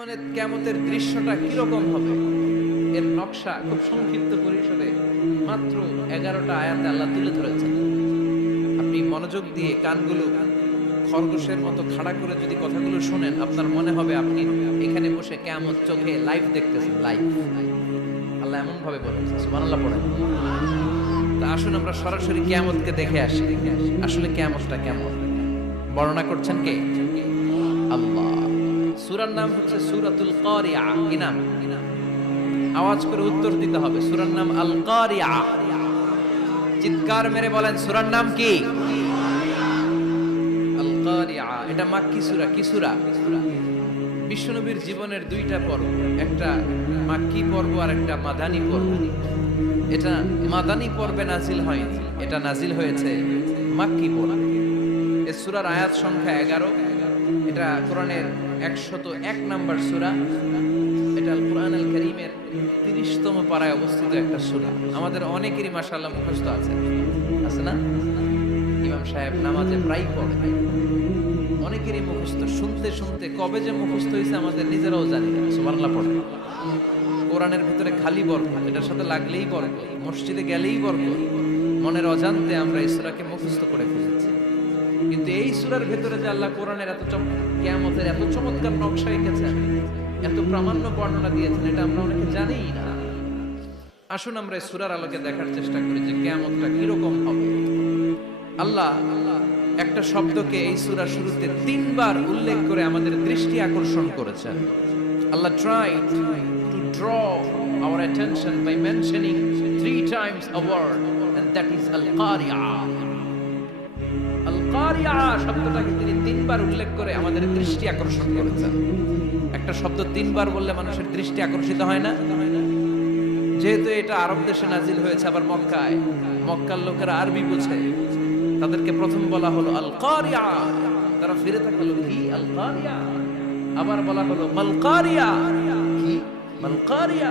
মানে কিয়ামতের দৃশ্যটা কিরকম হবে এর নকশা খুব সংক্ষিপ্ত পরিসরে মাত্র 11টা আয়াতে আল্লাহ তুলে ধরেছেন। আপনি মনোযোগ দিয়ে কানগুলো খরগোশের মতো খাড়া করে যদি কথাগুলো শুনেন, আপনার মনে হবে আপনি এখানে বসে কিয়ামত চোখে লাইভ দেখতেছেন। লাইভ আল্লাহ এমন ভাবে বলেছেন, সুবহানাল্লাহ পড়েন। তা আসুন আমরা সরাসরি কিয়ামতকে দেখে আসি। আসলে কিয়ামতটা কেমন বর্ণনা করছেন কে? আল্লাহ। সূরার নাম হচ্ছে সূরাতুল কারিয়া। কি নাম? আওয়াজ করে উত্তর দিতে হবে। সূরার নাম আল কারিয়া। চিৎকার মেরে বলেন সূরার নাম কি? আল কারিয়া। এটা মাক্কি সূরা। কি সূরা? বিশ্বনবীর জীবনের দুইটা পর্ব, একটা মাক্কি পর্ব আর একটা মাদানী পর্ব। এটা মাদানী পর্বে নাজিল হয়নি, এটা নাজিল হয়েছে মাক্কি পর্বে। এই সূরার আয়াত সংখ্যা 11। এটা কোরআনের 101 নম্বর সূরা। এটা আল কোরআন আল কারীমের 30তম পারায় অবস্থিত একটা সূরা। আমাদের অনেকেরই মাশাআল্লাহ মুখস্থ আছে, আছে না? ইমাম সাহেব নামাজে প্রায় পড়ে, অনেকেরই মুখস্থ। শুনতে শুনতে কবে যে মুখস্থ হয়েছে আমাদের নিজেরাও জানি না। সুবহানাল্লাহ পড়ে। কোরআনের ভিতরে খালি বরকত, এটার সাথে লাগলেই বরকত, মসজিদে গেলেই বরকত। মনের অজান্তে আমরা এই সূরাকে মুখস্থ করে ফেলেছি। কিন্তু এই সূরার ভেতরে যে আল্লাহ কোরআনের কিয়ামতের এত চমৎকার নকশা এঁকেছেন, এত প্রামাণ্য বর্ণনা দিয়েছেন, এটা আমরা অনেকে জানিই না। আসুন আমরা এই সূরার আলোকে দেখার চেষ্টা করি যে কিয়ামতটা কিরকম হবে। আল্লাহ একটা শব্দকে এই সূরার শুরুতে 3 বার উল্লেখ করে আমাদের দৃষ্টি আকর্ষণ করেছেন। আল্লাহ tried to draw our attention by mentioning 3 times a word, and that is al-qari'ah. আল-কারিয়া শব্দটাকে তিনি 3 বার উল্লেখ করে আমাদের দৃষ্টি আকর্ষণ করেছেন। একটা শব্দ 3 বার বললে মানুষের দৃষ্টি আকর্ষিত হয় না? যেহেতু এটা আরব দেশে নাজিল হয়েছে, আবার মক্কায়, মক্কার লোকেরা আরবি বোঝে, তাদেরকে প্রথম বলা হলো আল-কারিয়া। তারা ফিরে তাকালো, কি আল-কারিয়া? আবার বলা হলো মাল-কারিয়া। কি মাল-কারিয়া?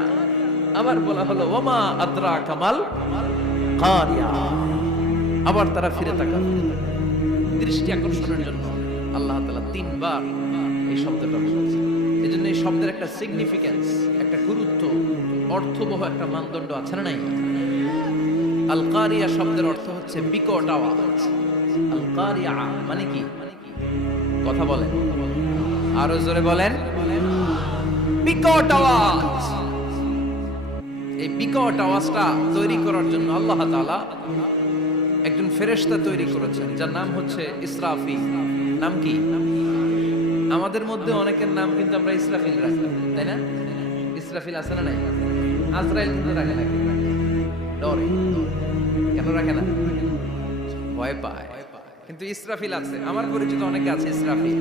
আবার বলা হলো ওয়ামা আদরাকা মাল-কারিয়া। আবার তারা ফিরে তাকালো। দৃষ্টি আকর্ষণের জন্য আল্লাহ তাআলা 3 বার এই শব্দটা বলেছেন। এজন্য এই শব্দের একটা সিগনিফিকেন্স, একটা গুরুত্ব, অর্থবহ একটা মানদণ্ড আছে না নাই? আল কারিয়া শব্দের অর্থ হচ্ছে বিকট আওয়াজ। আল কারিয়া মানে কি? কথা বলেন, আরো জোরে বলেন। বিকট আওয়াজ। এই বিকট আওয়াজটা তৈরি করার জন্য আল্লাহ তাআলা একজন ফেরেশতা তৈরি করেছেন, যার নাম হচ্ছে ইসরাফিল। নাম কি? আমাদের মধ্যে অনেকের নাম কিন্তু আমরা ইসরাফিল রাখি, তাই না? ইসরাফিল আছে না নাই? আজরাইল কিন্তু রাখে না, ডরে। কেন রাখে না? ভয় পায়। কিন্তু ইসরাফিল আছে, আমার পরিচিত অনেকে আছে ইসরাফিল।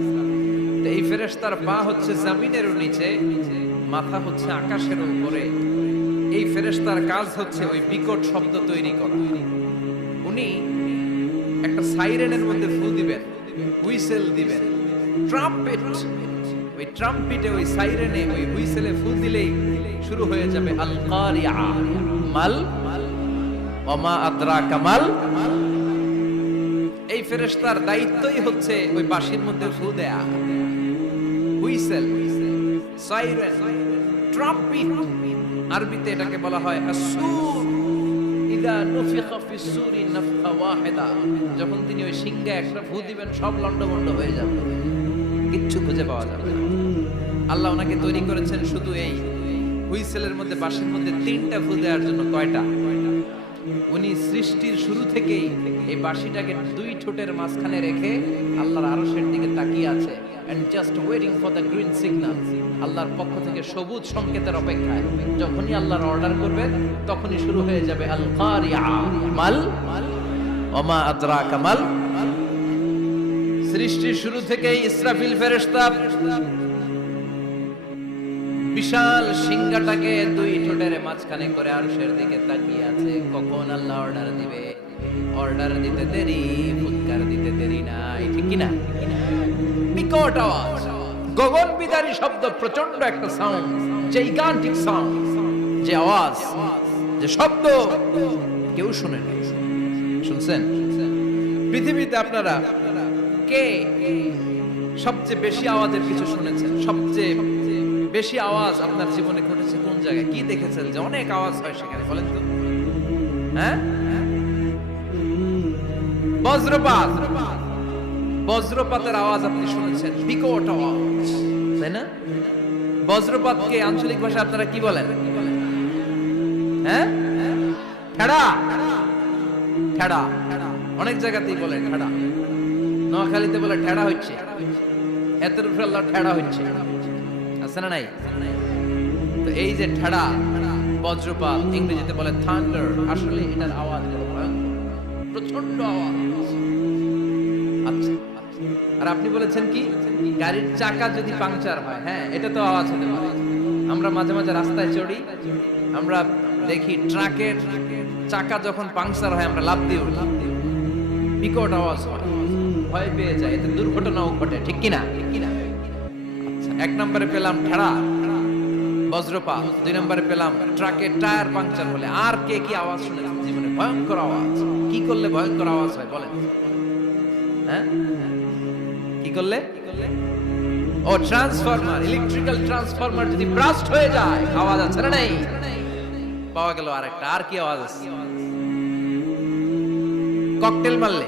তো এই ফেরেশতার পা হচ্ছে জমিনের নিচে, মাথা হচ্ছে আকাশের উপরে। এই ফেরেশতার কাজ হচ্ছে ওই বিকট শব্দ তৈরি করা। উনি একটা সাইরেনের মধ্যে ফু দিবেন, হুইসেল দিবেন, ট্রাম্পেট। ওই ট্রাম্পেটে, ওই সাইরেনে, ওই হুইসেলে ফু দিলেই শুরু হয়ে যাবে আল কারিয়া। মাল ওমা আদরাকা মাল। এই ফেরেশতার দায়িত্বই হচ্ছে ওই বাঁশির মধ্যে ফু দেয়া। Whistle, siren, trumpet. আরবিতে এটাকে বলা হয় আসসুর। ইদা নুফিখা ফিস সূরি নাফখা ওয়াহিদা। যখন তিনি ওই সিংহে একটা ফু দিবেন, সব লন্ডভন্ড হয়ে যাবে, কিচ্ছু খুঁজে পাওয়া যাবে না। আল্লাহ ওনাকে তৈরি করেছেন শুধু এই হুইসেলের মধ্যে, বাঁশির মধ্যে 3টা ফু দেওয়ার জন্য। কয়টা? উনি সৃষ্টির শুরু থেকেই এই বাঁশিটাকে 2 ঠোঁটের মাঝখানে রেখে আল্লাহর আরশের দিকে তাকিয়ে আছে, and just waiting for the green signal. আল্লাহর পক্ষ থেকে সবুজ সংকেতের অপেক্ষায়। যখনই আল্লাহর অর্ডার করবেন, তখনই শুরু হয়ে যাবে আল কারিয়া। মাল ওমা আদরাকা মাল। সৃষ্টির শুরু থেকেই ইসরাফিল ফেরেশতা বিশাল সিংহাটাকে 2 ঠোঁটের মাঝখানে করে আরশের দিকে তাকিয়ে আছে, কখন আল্লাহ অর্ডার দিবে। অর্ডার দিতে দেরি, ফুৎকার দিতে দেরি নাই, ঠিক কি না? বিকট আওয়াজ, গগন বিদারী শব্দ, প্রচন্ড একটা সাউন্ড, জাইগান্টিক সাউন্ড, যে আওয়াজ, যে শব্দ কেউ শুনে না। শুনছেন? পৃথিবীতে আপনারা কে সবচেয়ে বেশি আওয়াজের কিছু শুনেছেন? সবচেয়ে বেশি আওয়াজ আপনার জীবনে ঘটেছে কোন জায়গায়? কি দেখেছেন যে অনেক আওয়াজ হয় সেখানে? বলেন তো। হ্যাঁ, বজ্রপাত। বজ্রপাতের আওয়াজ আপনি শুনেছেন, বিকট আওয়াজ, তাই না? বজ্রপাতকে আঞ্চলিক ভাষা আপনারা কি বলেন? হ্যাঁ, ঠেড়া। ঠেড়া অনেক জায়গাতেই বলে ঠেড়া। নোয়াখালীতে বলে ঠেড়া হচ্ছে, এতের উপরে আল্লাহ ঠেড়া হচ্ছে, আছে না নাই? তো এই যে ঠেড়া, বজ্রপাত, ইংরেজিতে বলে থান্ডার, আসলে এটার আওয়াজ বড় ভয়ঙ্কর, প্রচন্ড আওয়াজ। আচ্ছা, আর আপনি বলেছেন কি গাড়ির চাকা যদি পাংচার হয়, হ্যাঁ এটা তো আওয়াজ হতে পারে। আমরা মাঝে মাঝে রাস্তায় চড়ি, আমরা দেখি ট্রাকের চাকা যখন পাংচার হয় আমরা লাফ দিয়ে উঠি, বিকট আওয়াজ হয়, ভয় পেয়ে যায়, এতে দুর্ঘটনাও ঘটে, ঠিক কিনা? আচ্ছা, এক নম্বরে পেলাম ঠেড়া, বজ্রপাত। দুই নম্বরে পেলাম ট্রাকের টায়ার পাংচার হলে। আর কে কি আওয়াজ শুনেছেন জীবনে? ভয়ঙ্কর আওয়াজ। কি করলে ভয়ঙ্কর আওয়াজ হয় বলেন? হ্যাঁ, কি করলে? ও ট্রান্সফরমার, ইলেকট্রিক্যাল ট্রান্সফরমার যদি ব্রাস্ট হয়ে যায় আওয়াজ আছে না নাই? পাওয়া গেল আরেকটা। আর কি আওয়াজ আছে? ককটেল মারলে,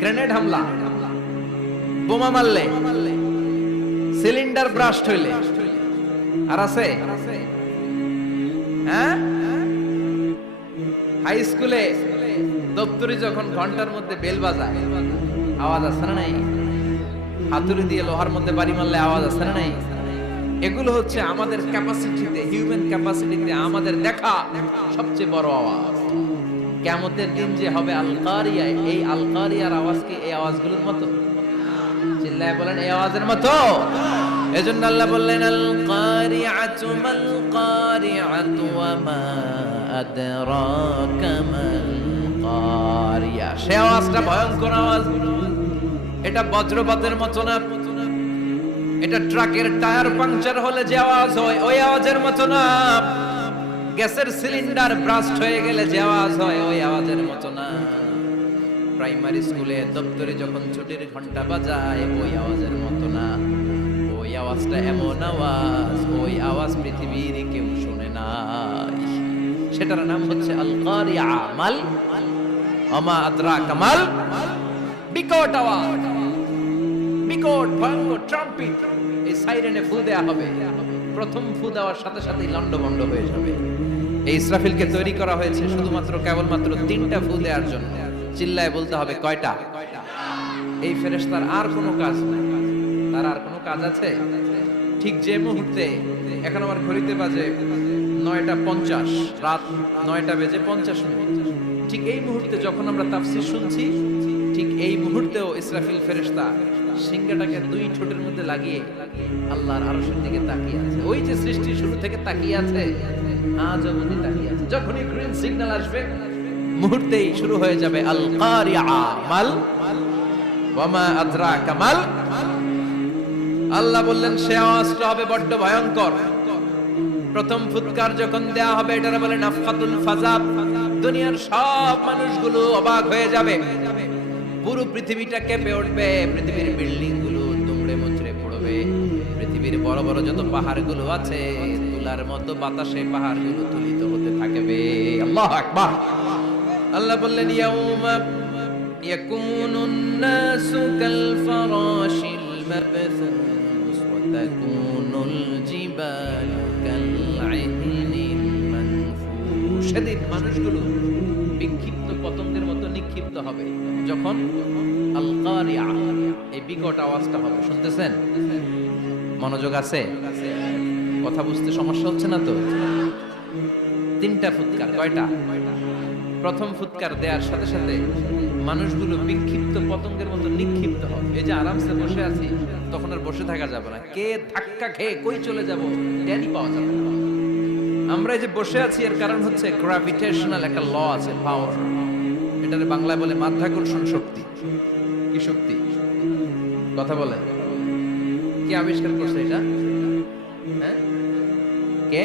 গ্রেনেড হামলা, বোমা মারলে, সিলিন্ডার ব্রাস্ট হইলে। আর আছে? হ্যাঁ, হাই স্কুলে দপ্তরি যখন ঘন্টার মধ্যে বেল বাজায় আওয়াজ আছে না নাই? হাতুড়ি দিয়ে লোহার মধ্যে বাড়ি মারলে আওয়াজ আছে না নাই? এগুলো হচ্ছে আমাদের ক্যাপাসিটিতে, হিউম্যান ক্যাপাসিটিতে আমাদের দেখা সবচেয়ে বড় আওয়াজ। কিয়ামতের দিন যে হবে আল কারিয়া, এই আল কারিয়ার আওয়াজ কি এই আওয়াজগুলোর মতো? চিল্লায় বলেন এই আওয়াজের মতো। এজন্য আল্লাহ বললেন আল কারিআতু মাল কারিআতু ওয়া মা আদরাকা মাল কারিয়া। সে আওয়াজটা ভয়ঙ্কর আওয়াজ। এটা বজ্রপাতের মতো না, এটা ট্রাকের টায়ার পাংচার হলে যে আওয়াজ হয় ওই আওয়াজের মতো না, গ্যাসের সিলিন্ডার ব্রাস্ট হয়ে গেলে যে আওয়াজ হয় ওই আওয়াজের মতো না, প্রাইমারি স্কুলে দপ্তরে যখন ছুটির ঘন্টা বাজায় ওই আওয়াজের মতো না। ওই আওয়াজটা এমন আওয়াজ, ওই আওয়াজ পৃথিবীর কেউ শুনে নাই। সেটার নাম হচ্ছে আল কারিয়া, মাল ওমা আদরাকা মাল, বিকট আওয়াজ, বিকট ভয়ঙ্কর ট্রাম্পিট। এই সাইরেনে ফু দেয়া হবে, প্রথম ফু দেওয়ার সাথে সাথেই লন্ডভন্ড হয়ে যাবে। এই ইসরাফিলকে তৈরি করা হয়েছে শুধুমাত্র কেবলমাত্র 3টা ফু দেওয়ার জন্য। চিল্লায় বলতে হবে কয়টা? এই ফেরেশতার আর কোনো কাজ নাই। তার আর কোনো কাজ আছে? ঠিক যে মুহূর্তে, এখন আমার ঘড়িতে বাজে 9:50, রাত 9:50, ঠিক এই মুহূর্তে যখন আমরা তাফসীর শুনছি, ঠিক এই মুহূর্তেও ইসরাফিল ফেরেশতা সিংহাটাকে 2 ঠোঁটের মধ্যে লাগিয়ে আল্লাহর আরশের দিকে তাকিয়ে আছে। ওই যে সৃষ্টির শুরু থেকে তাকিয়ে আছে, আজ অবধি তাকিয়ে আছে। যখনই গ্রিন সিগন্যাল আসবে মুহূর্তেই শুরু হয়ে যাবে আল কারিয়া মাল ওয়া মা আদরাকা মাল। আল্লাহ বললেন সে আওয়াজটা হবে বড্ড ভয়ঙ্কর। প্রথম ফুৎকার যখন দেয়া হবে এটারে বলে নাফখাতুল ফাজা। দুনিয়ার সব মানুষগুলো অবাক হয়ে যাবে, পুরো পৃথিবীটা কেঁপে উঠবে, পৃথিবীর বিল্ডিং গুলো দুমড়ে মুচড়ে পড়বে, পৃথিবীর বড় বড় যত পাহাড়গুলো আছে তুলার মতো বাতাসে পাহাড়গুলো তুলিত হতে থাকবে। আল্লাহু আকবার। আল্লাহ বললেন ইয়াউমা ইয়াকুনুন নাসু কাল ফারাশিল মাবথুস ওয়া তাকুনুল জিবালু কাল ইহনিল মানফুশ। সেদিন মানুষগুলো বিক্ষিপ্ত পতঙ্গের মতো নিক্ষিপ্ত হবে যখন আল কারিয়া, এই বিকট আওয়াজটা হবে। শুনতেছেন? মনোযোগ আছে? কথা বুঝতে সমস্যা হচ্ছে না তো? 3টা ফুৎকার। কয়টা? প্রথম ফুৎকার দেওয়ার সাথে সাথে মানুষগুলো বিক্ষিপ্ত পতঙ্গের মতো নিক্ষিপ্ত হবে। এই যে আরামসে বসে আছি, তখন আর বসে থাকা যাবে না। কে ধাক্কা খেয়ে কই চলে যাব টেরই পাওয়া যাবে না। আমরা এই যে বসে আছি এর কারণ হচ্ছে গ্র্যাভিটেশনাল একটা ল আছে, পাওয়ার। এটারে বাংলায় বলে মাধ্যাকর্ষণ শক্তি। কি শক্তি? কথা বলে। কে আবিষ্কার করছে এটা? হ্যাঁ, কে?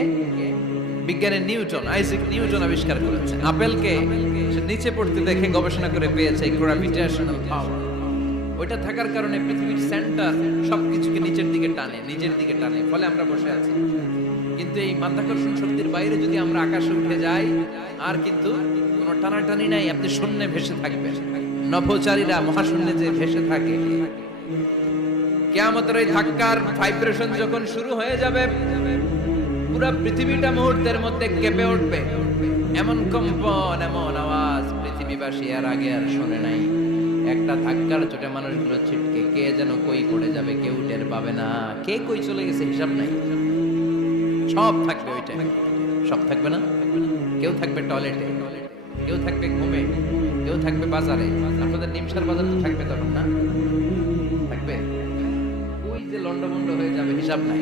বিজ্ঞানের নিউটন, আইজাক নিউটন আবিষ্কার করেছে। আপেলকে সে নিচে পড়তে দেখে গবেষণা করে পেয়েছে গ্র্যাভিটেশনাল পাওয়ার। ওইটা থাকার কারণে পৃথিবীর সেন্টার সবকিছুকে নিচের দিকে টানে, নিজের দিকে টানে, ফলে আমরা বসে আছি। কিন্তু এই মাধ্যাকর্ষণ শক্তির বাইরে যদি আমরা আকাশে উঠে যাই, আর কিন্তু কোনো টানাটানি নাই, আপনি শূন্যে ভেসে থাকবেন। নভোচারীরা মহাশূন্যে যে ভেসে থাকে, কিয়ামতের ওই ধাক্কার ভাইব্রেশন যখন শুরু হয়ে যাবে, পুরো পৃথিবীটা মুহূর্তের মধ্যে কেঁপে উঠবে। এমন কম্পন, এমন আওয়াজ পৃথিবীবাসী আর আগে আর শোনে নাই। একটা ধাক্কার চোটে মানুষগুলো ছিটকে কে যেন কই পড়ে যাবে, কেউ টের পাবে না। কে কই চলে গেছে হিসাব নাই। সব থাকবে ওইটা, সব থাকবে না। কেউ থাকবে টয়লেটে, কেউ থাকবে ঘুমে, কেউ থাকবে বাজারে। আপনাদের নিমসার বাজার তো থাকবে তখন না, থাকবে। ওই যে লন্ডভন্ড হয়ে যাবে, হিসাব নাই।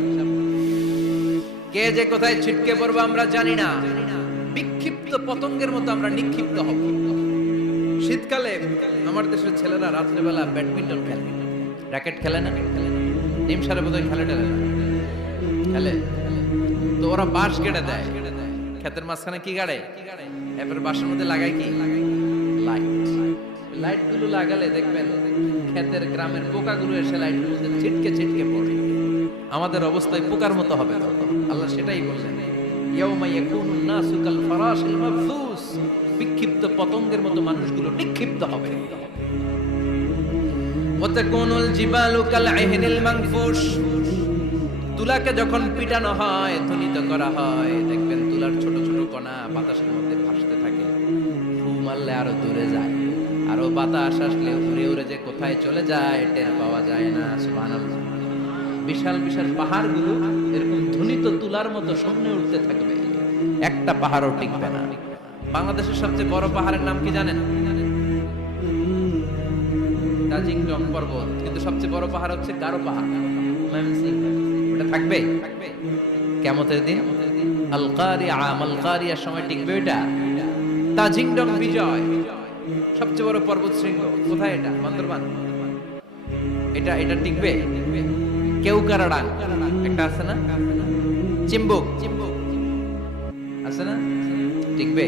কে যে কোথায় ছিটকে পড়বো আমরা জানি না। বিক্ষিপ্ত পতঙ্গের মতো আমরা নিক্ষিপ্ত হব। শীতকালে আমার দেশের ছেলেরা রাত্রেবেলা ব্যাডমিন্টন খেলে, র্যাকেট খেলে না, নিমসারে বোধহয় খেলে টেলে না, খেলে। তো ওরা বাঁশ গেড়ে দেয়, ক্ষেতের মাঝখানে কি গাড়ে, এরপর বাঁশের মধ্যে লাগায় কি লাইট। লাইট গুলো লাগালে দেখবেন ক্ষেতের গ্রামের পোকাগুলো এসে লাইটের মধ্যে ছিটকে ছিটকে পড়ে। আমাদের অবস্থায় পোকার মতো হবে তখন। আল্লাহ সেটাই বললেন, ইয়াউমা ইয়াকুনুন নাসু কাল ফারাশিল মাবথুস, বিক্ষিপ্ত পতঙ্গের মতো মানুষগুলো নিক্ষিপ্ত হবে। ওয়া তাকুনুল জিবালু কাল আহিনিল মানফুশ, তুলাকে যখন পিটানো হয়, ধ্বনিত করা হয়, দেখবেন তুলার ছোট ছোট কণা বাতাসের মধ্যে ভাসতে থাকে। ফু মারলে আরো দূরে যায়, আরো বাতাস আসলে উড়ে উড়ে যে কোথায় চলে যায় টের পাওয়া যায় না। সুবহানাল্লাহ। বিশাল বিশাল পাহাড়গুলো এরকম ধ্বনিত তুলার মতো সামনে উঠতে থাকবে, একটা পাহাড়ও টিকবে না। বাংলাদেশের সবচেয়ে বড় পাহাড়ের নাম কি জানেন? তাজিংডং পর্বত। কিন্তু সবচেয়ে বড় পাহাড় হচ্ছে গারো পাহাড়, ময়মনসিংহ। ওটা থাকবে কিয়ামতের দিন। আল কারিয়া, আল কারিয়ার সময় টিকবে ওটা। তাজিংডং বিজয় সবচেয়ে বড় পর্বত শৃঙ্গ কোথায়? এটা বান্দরবান। এটা টিকবে? কেউকারাডাং একটা আছে না, চিম্বুক আছে না, টিকবে?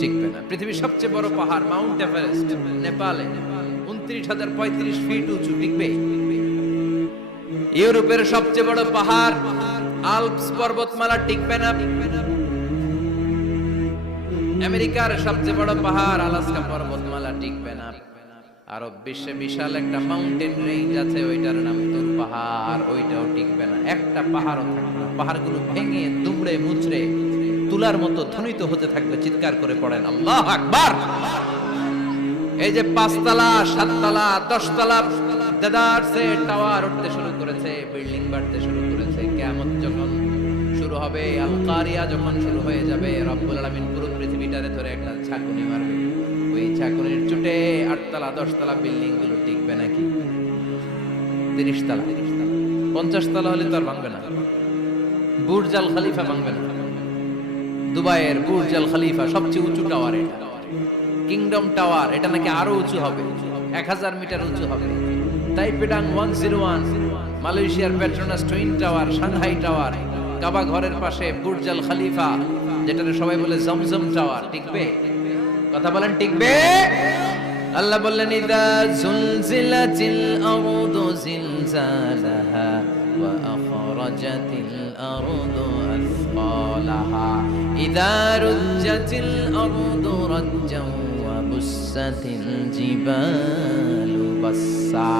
টিকবে না। পৃথিবীর সবচেয়ে বড় পাহাড় মাউন্ট এভারেস্ট নেপালে 29,035 ফিট উঁচু, টিকবে? ইউরোপের সবচেয়ে বড় পাহাড় আল্পস পর্বতমালা টিকবে না। আমেরিকার সবচেয়ে বড় পাহাড় আলাস্কা পর্বতমালা টিকবে না। আরব বিশ্বে বিশাল একটা মাউন্টেন রেঞ্জ আছে, ওইটার নাম তুর পাহাড়, ওইটাও টিকবে না। একটা পাহাড়ও থাকবে না। পাহাড়গুলো ভেঙে দুমড়ে মুচড়ে তুলার মতো ধ্বনিত হতে থাকবে। চিৎকার করে পড়েন আল্লাহু আকবার। এই যে 5 তলা, 7 তলা, 10 তলা দেদারসে টাওয়ার উঠতে শুরু করেছে, বিল্ডিং বাড়তে শুরু করেছে। কিয়ামত যখন শুরু হবে, আল কারিয়া যখন শুরু হয়ে যাবে, রব্বুল আলামিন পুরো পৃথিবীটারে ধরে একটা ঝাঁকুনি মারবে। ওই ঝাঁকুনির চোটে 8 তলা 10 তলা বিল্ডিং গুলো টিকবে নাকি? 30 তলা 50 তলা হলে তো আর ভাঙবে না। বুর্জ আল খলিফা ভাঙবে না। দুবাইয়ের বুর্জ আল খলিফা সবচেয়ে উঁচু টাওয়ার, এটা কিংডম টাওয়ার। এটা নাকি আরো উঁচু হবে, 1000 মিটার উঁচু হবে। তাইপেডাং 101, মালয়েশিয়ার Petronas twin tower, Shanghai tower, Kaaba ঘরের পাশে বুর্জ আল খলিফা, যেটাকে সবাই বলে জমজম টাওয়ার, টিকবে? কথা বলেন, টিকবে? আল্লাহ বললেন, ইদা জুলজিলাতিল আরদু জিলজালাহা ওয়া আখরাজাতিল আরদু আসফালাহা ইদা রুজ্জাতিল আরদু রাজ্জান ওয়া বুসাতিল জিবালু বাসসা।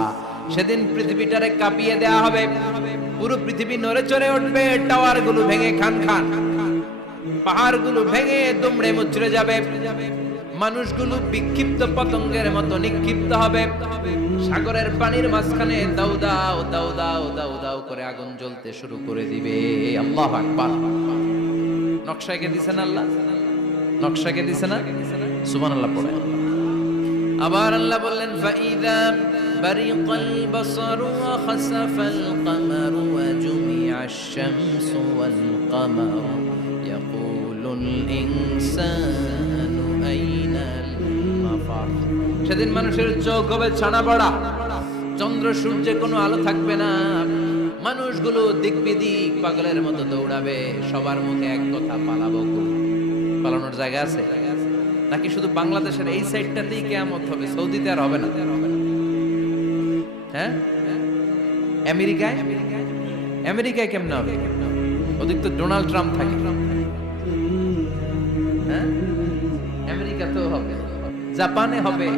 সেদিন পৃথিবীটারে কাঁপিয়ে দেয়া হবে, পুরো পৃথিবী নড়ে চড়ে উঠবে, টাওয়ার গুলো ভেঙে খান খান, পাহাড়গুলো ভেঙে দুমড়ে মুচড়ে যাবে, মানুষগুলো বিক্ষিপ্ত পতঙ্গের মতো নিক্ষিপ্ত হবে। সাগরের পানির মাঝখানে দাউ দাউ দাউ দাউ দাউ দাউ করে আগুন জ্বলতে শুরু করে দিবে। আল্লাহু আকবার। নকশাকে দিছেন আল্লাহ, নকশাকে দিছে না? সুবহানাল্লাহ পড়ে। আবার আল্লাহ বললেন, ফাইদা বারিকাল বাসারু ওয়া খাসাফাল কামারু ওয়া জুমিআশ শামসু ওয়াল কামারু ইয়াকুলুল ইনসানু আইনাল মাফার। সেদিন মানুষের চোখ হবে ছানা পড়া, চন্দ্র সূর্যে কোনো আলো থাকবে না, মানুষগুলো দিক বিদিক পাগলের মতো দৌড়াবে। সবার মুখে এক কথা, পালাবো। পালানোর জায়গা আছে নাকি শুধু বাংলাদেশের এই সাইডটাতেই কিয়ামত হবে? সৌদিতে আর হবে না। হ্যাঁ, আমেরিকায় আমেরিকায় কেমন হবে? ওদিক তো ডোনাল্ড ট্রাম্প থাকে। হ্যাঁ, আমেরিকাতেও হবে, জাপানে হবে,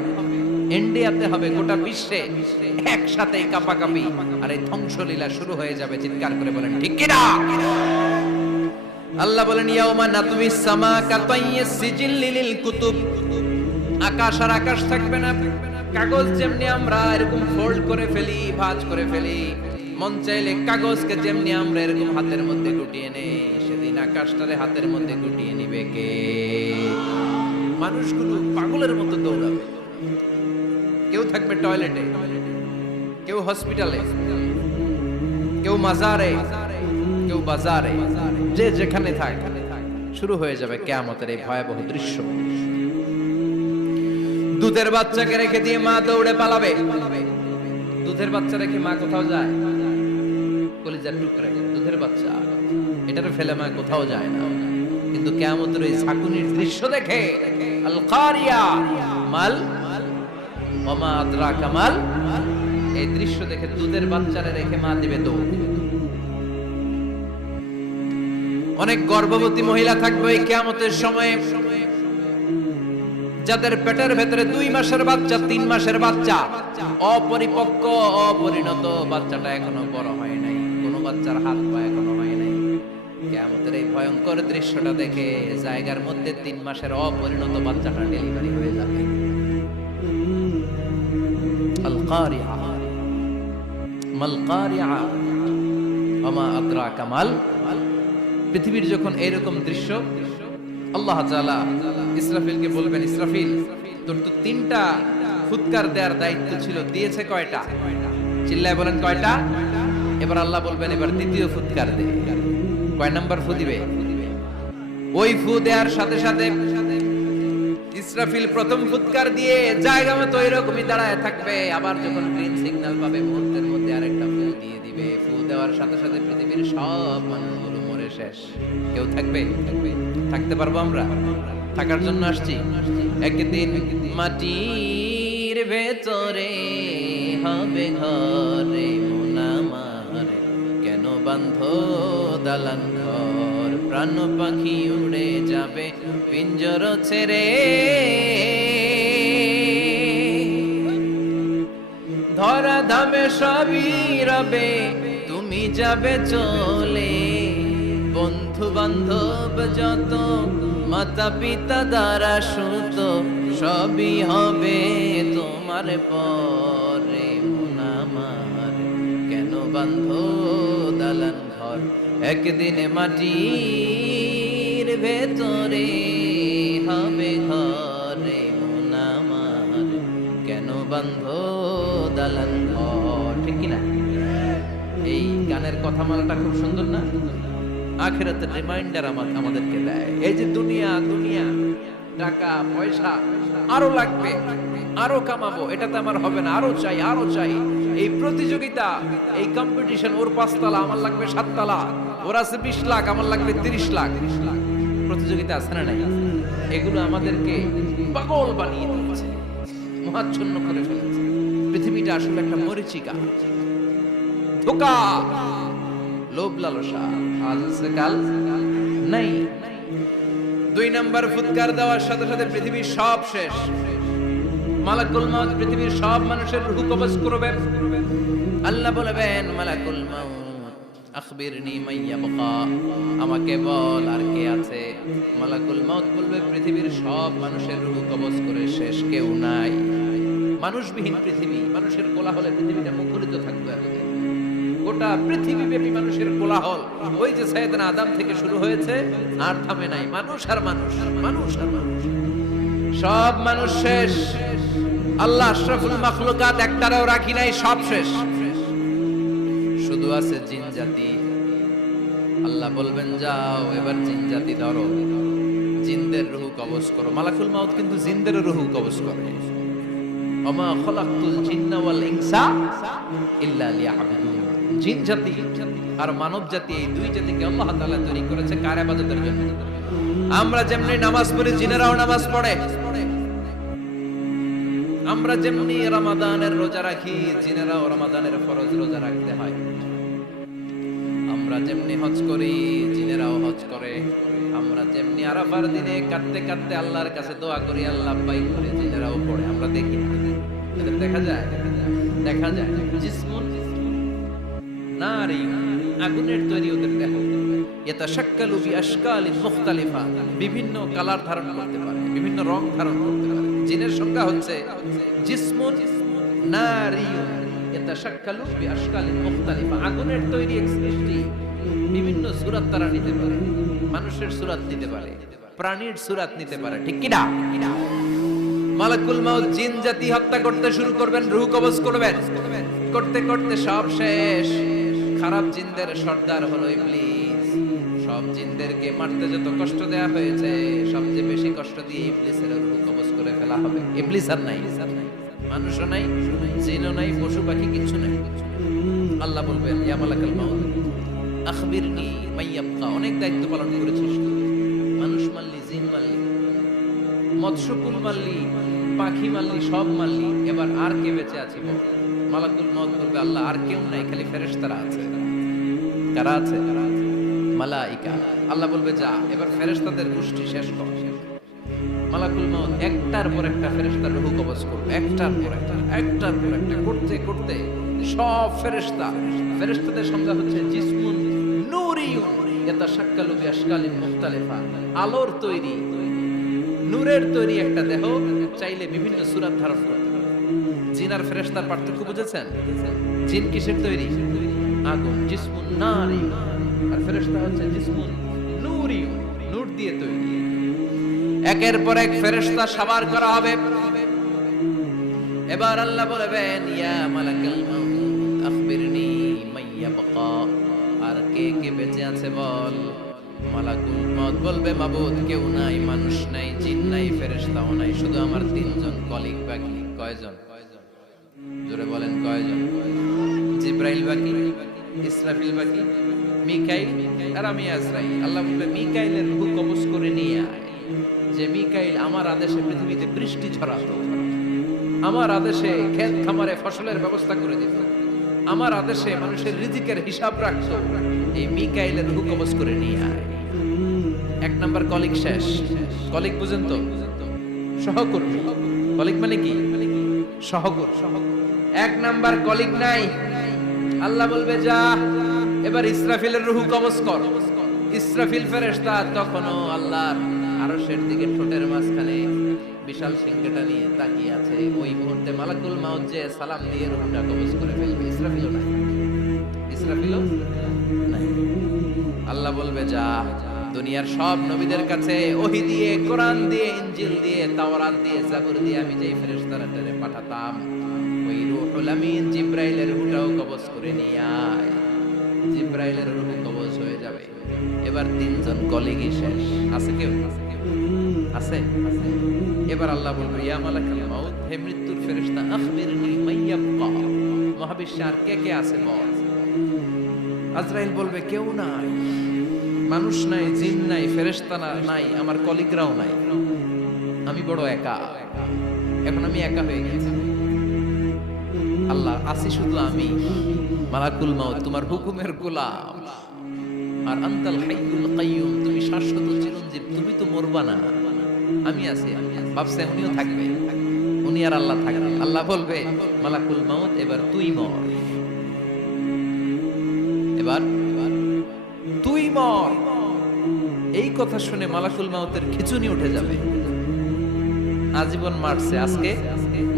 ইন্ডিয়াতে হবে, গোটা বিশ্বে একসাথে কাপাকাপি আর এই ধ্বংসলীলা শুরু হয়ে যাবে। চিৎকার করে বলেন ঠিক কিনা? আল্লাহ বলেন ইয়াউমা নাতমিস সামা কাতাইয়িস সিজিল লিল কুতুব। আকাশ আর আকাশ থাকবে না। কাগজ যেমনি আমরা এরকম ফোল্ড করে ফেলি, ভাঁজ করে ফেলি, মন চাইলে কাগজকে যেমনি আমরা এরকম হাতের মধ্যে গুটিয়ে নেই, সেদিন আকাশটারে হাতের মধ্যে গুটিয়ে নিবে কে? মানুষগুলো পাগলের মতো দৌড়াবে। কেউ থাকবে টয়লেটে, কেউ হসপিটালে, কেউ মাজারে, কেউ বাজারে, যে যেখানে থাক, শুরু হয়ে যাবে কিয়ামতের এই ভয়াবহ দৃশ্য। দুধের বাচ্চাকে রেখে দিয়ে মা দৌড়ে পালাবে। দুধের বাচ্চা রেখে মা কোথাও যায়? কলিজার টুকরা দুধের বাচ্চা, এটারে ফেলে মা কোথাও যায় না। কিন্তু কিয়ামতের এই ঝাঁকুনির দৃশ্য দেখে আল কারিয়া মাল ওমা আদরাকা মাল, এই দৃশ্য দেখে দুধের বাচ্চারে রেখে মা দিবে দৌড়। অনেক গর্ভবতী মহিলা থাকবে এই কিয়ামতের সময়ে, যাদের পেটের ভেতরে 2 মাসের বাচ্চা, 3 মাসের বাচ্চা, অপরিপক্ক অপরিণত, বাচ্চাটা এখনো বড় হয় নাই, কোনো বাচ্চার হাত পা এখনো হয় নাই। কিয়ামতের এই ভয়ঙ্কর দৃশ্যটা দেখে জায়গার মধ্যে 3 মাসের অপরিণত বাচ্চাটা ডেলিভারি হয়ে যাবে। আল কারিয়া মাল কারিয়া ওমা আদরাকা মাল। পৃথিবীর যখন এরকম দৃশ্য, আল্লাহ তাআলা ইসরাফিলকে বলবেন, ইসরাফিল তোর তো 3টা ফুৎকার দেওয়ার দায়িত্ব ছিল, দিয়েছে কয়টা? চিল্লায় বলেন কয়টা? এবার আল্লাহ বলবেন এবার দ্বিতীয় ফুৎকার দে। কয় নাম্বার ফু দিবে? ওই ফু দেওয়ার সাথে সাথে ইসরাফিল প্রথম ফুৎকার দিয়ে জায়গা মতো এরকমই দাঁড়ায় থাকবে। আবার যখন গ্রিন সিগন্যাল পাবে মুহূর্তের মধ্যে আরেকটা ফু দিয়ে দিবে। ফু দেওয়ার সাথে সাথে পৃথিবীর সব মানুষগুলো মরে শেষ। কেউ থাকবে? থাকতে পারবো আমরা? থাকার জন্য আসছি। একদিন মাটির ভেতরে হবে ঘরে মন আমার, কেন বাঁধো দালান ঘর, প্রাণ পাখি উড়ে যাবে পিঞ্জর ছেড়ে, ধরা ধামে সবই রবে তুমি যাবে চলে, বন্ধু বান্ধব যত মাতা পিতা দ্বারা সুত সবই হবে তোমার পরে মন আমার, কেন বাঁধো দালান ঘর, একদিনে মাটির ভেতরে হবে ঘরে মন আমার, কেন বাঁধো দালান ঘর। ঠিক কিনা? এই গানের কথামালাটা খুব সুন্দর না? আখিরাতের রিমাইন্ডার আমাদেরকে দেয়। এই যে দুনিয়া দুনিয়া, টাকা পয়সা আরো লাগবে, আরো কামাবো, এটাতে আমার হবে না, আরো চাই আরো চাই। এই প্রতিযোগিতা, এই কম্পিটিশন, ওর 5 তলা আমার লাগবে 7 তলা, ওর আছে 20 লাখ আমার লাগবে 30 লাখ। প্রতিযোগিতা আছে না নাই? এগুলো আমাদেরকে পাগল বানিয়ে দিয়েছে, মহাচ্ছন্ন করে ফেলেছে। পৃথিবীটা আসলে একটা মরিচিকা, ধোঁকা, লোভ লালসা, আজ আছে কাল নাই। 2 নাম্বার ফুৎকার দেওয়ার সাথে সাথে পৃথিবীর সব শেষ। মালাকুল মাউত পৃথিবীর সব মানুষের রূহ কবজ করবে। আল্লাহ বলবেন মালাকুল মাউত আখবিরনি মাইয়া বাকা, আমাকে বল আর কে আছে। মালাকুল মাউত বলবে পৃথিবীর সব মানুষের রূহ কবজ করে শেষ, কেউ নাই। মানুষবিহীন পৃথিবী, মানুষের কোলাহলে পৃথিবীটা মুখরিত থাকবে। গোটা পৃথিবী ব্যাপী মানুষের কোলাহল, ওই যে সাইয়েদনা আদম থেকে শুরু হয়েছে আর থামে নাই। মানুষ আর মানুষ, মানুষ আর মানুষ, সব মানুষ শেষ। আল্লাহ আশরাফুল মাখলুকাত একটারও রাখি নাই, সব শেষ। শুধু আছে জিন জাতি। আল্লাহ বলবেন যাও এবার জিন জাতি ধরো, জিনদের রূহ কবজ করো। মালাকুল মাউত কিন্তু জিনদের রূহ কবজ করে। ওমা খলাকতুল জিন্না ওয়াল ইনসা ইল্লা লিয়াবুদুন। জিন জাতি আর মানব জাতি, এই 2 জাতিকে আল্লাহ তাআলা তৈরি করেছে কার ইবাদতের জন্য। আমরা যেমনি নামাজ পড়ি, জিনেরাও নামাজ পড়ে। আমরা যেমনি রমাদানের রোজা রাখি, জিনেরাও রমাদানের ফরজ রোজা রাখতে হয়। আমরা যেমনি হজ করি, জিনেরাও হজ করে। আমরা যেমনি আরাফার দিনে কাঁদতে কাঁদতে আল্লাহর কাছে দোয়া করি, আল্লাহ পাই করে, জিনেরাও পড়ে। আমরা দেখি না, এদের দেখা যায়, দেখা যায়। জিসমুন নারী, আগুনের তৈরি ওদের দেহ। ইয়াতাশাক্কালু বিআশকালিন মুখতালিফা, বিভিন্ন কালার ধারণ করতে পারে, বিভিন্ন রং ধারণ করতে পারে। জিনের সংখ্যা হচ্ছে জিসমুন নারিয়ুন ইয়াতাশাক্কালু বিআশকালিন মুখতালিফা, আগুনের তৈরি এক সৃষ্টি। বিভিন্ন সূরত তারা নিতে পারে, মানুষের সূরত নিতে পারে, প্রাণীর সূরত নিতে পারে, ঠিক কি না? মালাকুল মাউত জিন জাতি হত্যা করতে শুরু করবেন, রূহ কবজ করবেন। করতে করতে সব শেষ। খারাপ জিনদের সর্দার হলো ইবলিস। সব জিনদেরকে মারতে যত কষ্ট দেয়া হয়েছে, সবচেয়ে বেশি কষ্ট দিয়ে ইবলিসের রূহ কবজ করে ফেলা হবে। ইবলিস আর নাই, মানুষও নাই, জিনও নাই, পশু পাখি কিছু নাই। আল্লাহ বলবেন, ইয়া মালাকুল মাউত আখবিরনি মাইয়াবকা, অনেক দায়িত্ব পালন করেছিস তুই। মানুষ মারলি, জিন মারলি, মৎস্যকুল মারলি, পাখি মারলি, সব মারলি, এবার আর কে বেঁচে আছে বল? মালাকুল মউত বলবে, আল্লাহ আর কেউ নাই, খালি ফেরেশতারা আছে। কারা আছে? মালাইকা। আল্লাহ বলবে, যা এবার ফেরেশতাদের গোষ্ঠী শেষ কর। মালাকুল মউত একটার পর একটা ফেরেশতার রূহ কবজ করবে, একটার পর একটা, একটার পর একটা, করতে করতে সব ফেরেশতা। ফেরেশতাদের সংখ্যা হচ্ছে জিসমুন নূরিয়ুন ইয়াতাশাক্কালু বিআশকালিন মুখতালিফা, আলোর তৈরি, নূরের তৈরি একটা দেহ, চাইলে বিভিন্ন সূরত ধারণ করতে পারে। জিন আর ফেরেশতার পার্থক্য বুঝেছেন? জিন কিসের তৈরি? আগুন, জিসমুন নারিয়ুন। আর ফেরেশতা হচ্ছে জিসমুন নূরিয়ুন, নূর দিয়ে তৈরি। একের পর এক ফেরেশতা সবার করা হবে। এবার আল্লাহ বলবেন, ইয়া মালাকাল মাউত আখবিরনি মাইয়াবকা, আর কে কে বেঁচে আছে বল। মালাকুল মউত বলবে, মাবুদ কেউ নাই, মানুষ নাই, জিন নাই, ফেরেশতাও নাই, শুধু আমার তিনজন কলিগ বাকি। কয়জন? জোরে বলেন, কয়জন? জিব্রাইল বাকি, ইসরাফিল বাকি, মিকাইল আর আমি আজরাইল। আল্লাহ বলবে, মিকাইলের রূহ কবজ করে নিয়ে আয়। যে মিকাইল আমার আদেশে পৃথিবীতে বৃষ্টি ছড়াতো, আমার আদেশে ক্ষেত খামারে ফসলের ব্যবস্থা করে দিত, আমার আদেশে মানুষের রিজিকের হিসাব রাখতো, এই মিকাইলের রূহ কবজ করে নিয়ে আয়। এক নাম্বার কলিগ শেষ। কলিগ বুঝেন তো? সহকর্মী। কলিগ মানে কি? সহকর্মী। এক নাম্বার কলিগ নাই। আল্লাহ বলবে, যা এবার ইসরাফিলের রূহ কবজ কর। ইসরাফিল ফেরেশতা তখনও আল্লাহর আরশের দিকে ঠোঁটের মাঝখানে বিশাল সিংহটা নিয়ে তাকিয়ে আছে। ওই মুহূর্তে মালাকুল মাউত যে সালাম দিয়ে রূহটা কবজ করে ফেলবে। ইসরাফিলও নাই, ইসরাফিলও নাই। আল্লাহ বলবে, যা দুনিয়ার সব নবীদের কাছে ওহী দিয়ে, কোরআন দিয়ে, ইনজিল দিয়ে, তাওরাত দিয়ে, জাবুর দিয়ে আমি যেই ফেরেশতারে পাঠাতাম, ওই রূহুল আমিন জিব্রাইলের রূহটাও কবজ করে নিয়ে আয়। জিব্রাইলের রূহ কবজ হয়ে যাবে। এবার তিনজন কলিগই শেষ। আছে কেউ? আছে? এবার আল্লাহ বলবে, ইয়া মালাকাল মাউত, হে মৃত্যুর ফেরেশতা, আখবিরনি মাইয়াবকা, মহাবিশ্বে আর কে কে আছে বল। আজরাইল বলবে, কেউ নাই, মানুষ নাই, জিন নাই, ফেরেশতা নাই, আমার কলিগরাও নাই, আমি বড় একা। এখন আমি একা হয়ে গেছি। আল্লাহ, আছি শুধু আমি। মালাকুল মাউত, তোমার হুকুমের গোলাম। আর আনতাল হাইয়ুল কাইয়ুম, তুমি শাশ্বত চিরঞ্জীব, তুমি তো মরবা না, আমি আছি। ভাবছে উনিও থাকবে, উনি আর আল্লাহ থাকবে। আল্লাহ বলবে, মালাকুল মাউত এবার তুই মর, এবার তুই মর। এই কথা শুনে মালাকুল মাউতের খিচুনি উঠে যাবে। আজীবন মারছে, আজকে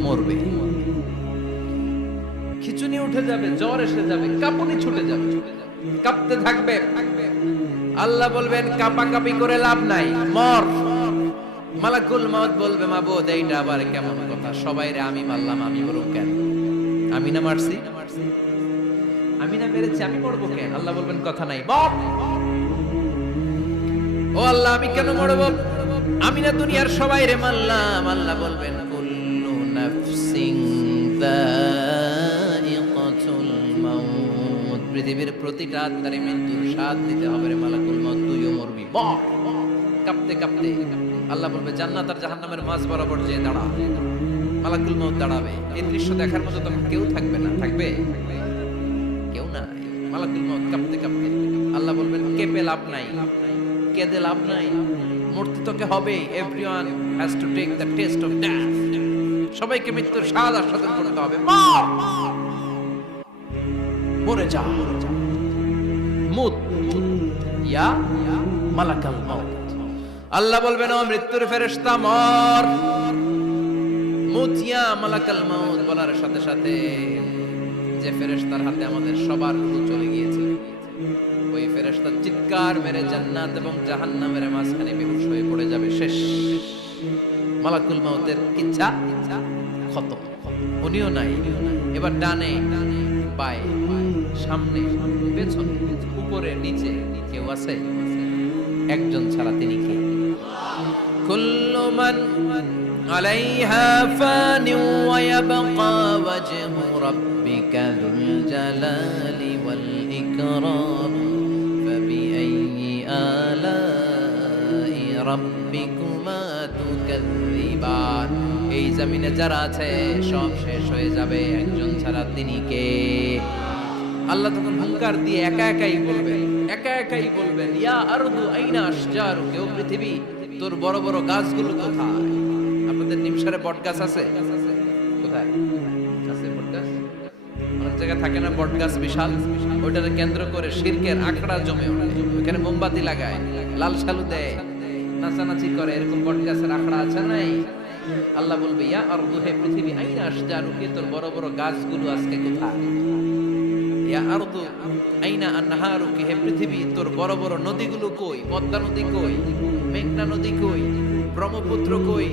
মরবে। খিচুনি উঠে যাবে, জ্বর এসে যাবে, কাঁপুনি ছুটে যাবে, কাঁপতে থাকবে। আল্লাহ বলবেন, কাঁপাকাঁপি করে লাভ নাই, মর। মালাকুল মাউত বলবে, মাবুদ এইটা আবার কেমন কথা? সবাই রে আমি মারলাম, আমি মরব কেন? আমি না মারছি, আমি না মেরেছি, আমি মরবো কেন? আল্লাহ বলবেন, কথা নাই, মর। ও আল্লাহ, আমি কেন মরব? আমি না দুনিয়ার সবাই রে মারলাম। আল্লাহ বলবেন, কুল্লু নাফসিন যায়িকাতুল মাউত, পৃথিবীর প্রতিটা আত্মারে মৃত্যুর স্বাদ দিতে হবে রে মালাকুল মাউত, তুইও মরবি, মর। কাঁপতে কাঁপতে আল্লাহ বলবে, জান্নাত আর জাহান্নামের মাঝ বরাবর যে দাঁড়া। মালাকুল মউত দাঁড়াবে। এই দৃশ্য দেখার মতো তখন কেউ থাকবে না, থাকবে কেউ না। মালাকুল মউত কাঁপতে কাঁপতে, আল্লাহ বলবেন কেঁপে লাভ নাই, কেঁদে লাভ নাই, মরতে তোকে হবে। Everyone has to take the test of death. সবাইকে মৃত্যুর স্বাদ আস্বাদন করতে হবে। মরে যা, মুত ইয়া মালাকাল মউত। আল্লাহ বলবেন ও মৃত্যুর ফেরেশতা মর, মুত ইয়া মালাকাল মউত বলার সাথে সাথে যে ফেরেশতার হাতে আমাদের সবার রূহ চলে গিয়েছে, ওই ফেরেশতা চিৎকার মেরে জান্নাত এবং জাহান্নামের মাঝখানে বেহুশ হয়ে পড়ে যাবে। শেষ, মালাকুল মউতের ইচ্ছা খতম, উনিও নাই। এবার ডানে বায়ে সামনে পেছনে উপরে নিচে কেউ আছে? একজন ছাড়া, তিনি কে? কুল্লু মান আলাইহা ফানি ওয়া ইয়াবকা ওয়াজহু রাব্বিকা যুল জালালি ওয়াল ইকরাম ফাবিআইয়ি আলাই রাব্বিকুমা তুকাযযিবান। এই জমিনে যারা আছে সব শেষ হয়ে যাবে, একজন ছাড়া, তিনি কে? আল্লাহ তখন হুঙ্কার দিয়ে একা একাই বলবেন ইয়া আরদু আইনা আশজারু, কেউ পৃথিবী তোর বড় বড় গাছগুলো কোথায়? আপনাদের নিমসারে বট গাছ আছে? কোথায় আছে বট গাছ? অনেক জায়গায় থাকে না বট গাছ বিশাল, ওইটাকে কেন্দ্র করে শিরকের আখড়া জমে ওঠে। ওখানে মোমবাতি লাগায়, লাল শালু দেয়, নাচানাচি করে, এরকম বট গাছের আখড়া আছে নাই? আল্লাহ বলবে ইয়া আরদু, হে পৃথিবী, আইনা আশজারু, কে তোর বড় বড় গাছগুলো আজকে কোথায়? ইয়া আরদু আইনা আনহারু, হে পৃথিবী, তোর বড় বড় নদীগুলো কই? পদ্মা নদী কই? মেঘনা নদী কই? ব্রহ্মপুত্র কই?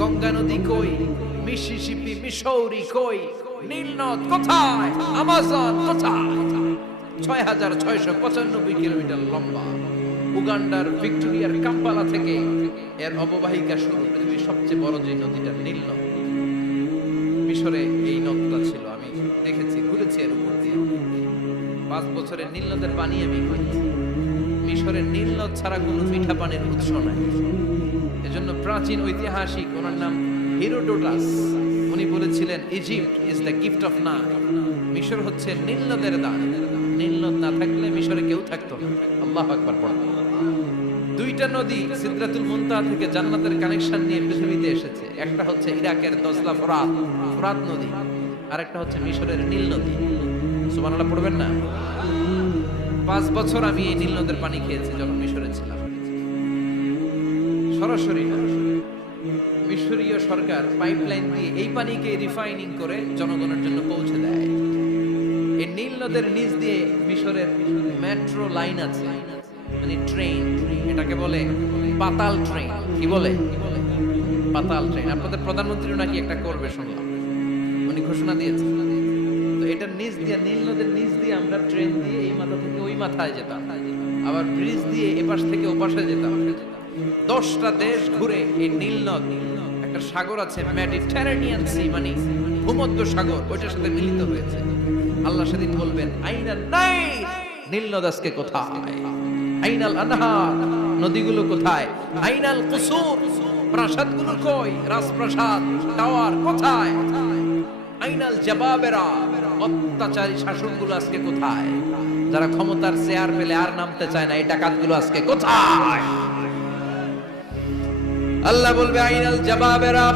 গঙ্গা নদী কই? মিসিসিপি, মিসৌরি কই? নীল নদ কোথায়? আমাজন কোথায়? ৬৬৯৫ কিলোমিটার লম্বা, উগান্ডার ভিক্টোরিয়ার কাম্পালা থেকে এর অববাহিকা শুরু। পৃথিবীর সবচেয়ে বড় যে নদীটা নীল নদ, মিশরে এই নদটা ছিল। আমি দেখেছি, ঘুরেছি এর উপর দিয়ে। 5 বছরের নীল নদের পানি আমি খেয়েছি। মিশরের নীল নদ ছাড়া কোনো মিঠা পানির উৎস নাই। এজন্য প্রাচীন ঐতিহাসিক, ওনার নাম হিরোডোটাস, উনি বলেছিলেন Egypt is the gift of Nile. মিশর হচ্ছে নীল নদের দান। নীল নদ না থাকলে মিশরে কেউ থাকতো না। আল্লাহু আকবার পড়ো। 2টা নদী সিদরাতুল মুনতাহা থেকে জান্নাতের কানেকশন নিয়ে পৃথিবীতে এসেছে। একটা হচ্ছে ইরাকের দজলা ফোরাত নদী, আর একটা হচ্ছে মিশরের নীল নদী। সুবহানাল্লাহ পড়বেন না? 5 বছর আমি এই নীল নদের পানি খেয়েছি যখন মিশরে ছিলাম। সরাসরি মিশরীয় সরকার পাইপলাইন দিয়ে এই পানিকে রিফাইনিং করে জনগণের জন্য পৌঁছে দেয়। এই নীল নদের নিচ দিয়ে মিশরের মেট্রো লাইন আছে, মানে ট্রেন, এটাকে বলে পাতাল ট্রেন। কি বলে? পাতাল ট্রেন। আপনাদের প্রধানমন্ত্রীও নাকি একটা করবে শুনলাম, উনি ঘোষণা দিয়েছেন। তো এটার নিচ দিয়ে, নীল নদের নিচ দিয়ে আমরা ট্রেন দিয়ে এই মাথা থেকে ওই মাথায় যেতাম, আবার ব্রিজ দিয়ে এপাশ থেকে ওপাশে যেতাম। 10টা দেশ ঘুরে এই নীল নদ, একটা সাগর আছে মেডিটেরেনিয়ান সি, মানে ভূমধ্য সাগর, ওইটার সাথে মিলিত হয়েছে। আল্লাহ সেদিন বলবেন আইনাল নাইল, নীল নদ আজকে কোথায়? আইনাল আনহার, নদীগুলো কোথায়? আইনাল কুসুর, প্রাসাদগুলো কই? রাজপ্রাসাদ, টাওয়ার কোথায়? আইনাল জাবাবেরা, অত্যাচারী শাসকগুলো আজকে কোথায়? যারা ক্ষমতার চেয়ার পেলে আর নামতে চায় না, এই ডাকাতগুলো আজকে কোথায়? আল্লাহ বলবে আইনাল জাবাবেরা,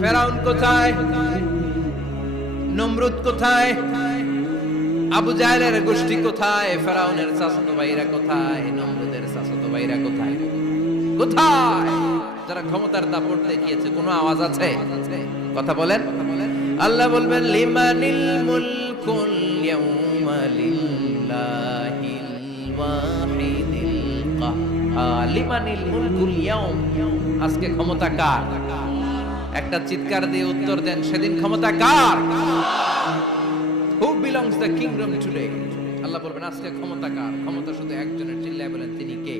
ফেরাউন কোথায়? নমরুদ কোথায়? আবু জাহেলের গোষ্ঠী কোথায়? ফেরাউনের চাচাতো ভাইরা কোথায়? নমরুদের চাচাতো ভাইরা কোথায়? কোথায়? যারা ক্ষমতার দাপট দেখিয়েছে, কোনো আওয়াজ আছে? কথা বলেন। আল্লাহ বলবেন লিমানিল মুলকুল ইয়াউমা লিল্লাহিল ওয়াহিদিল কাহ্হার। লিমানিল মুলকুল ইয়াউম, আজকে ক্ষমতা কার? একটা চিৎকার দিয়ে উত্তর দেন, সেদিন ক্ষমতা কার? Who belongs the kingdom today? আল্লাহ বলবেন আজকে ক্ষমতা কার? ক্ষমতা শুধু একজনের, চিল্লায় বলেন তিনি কে?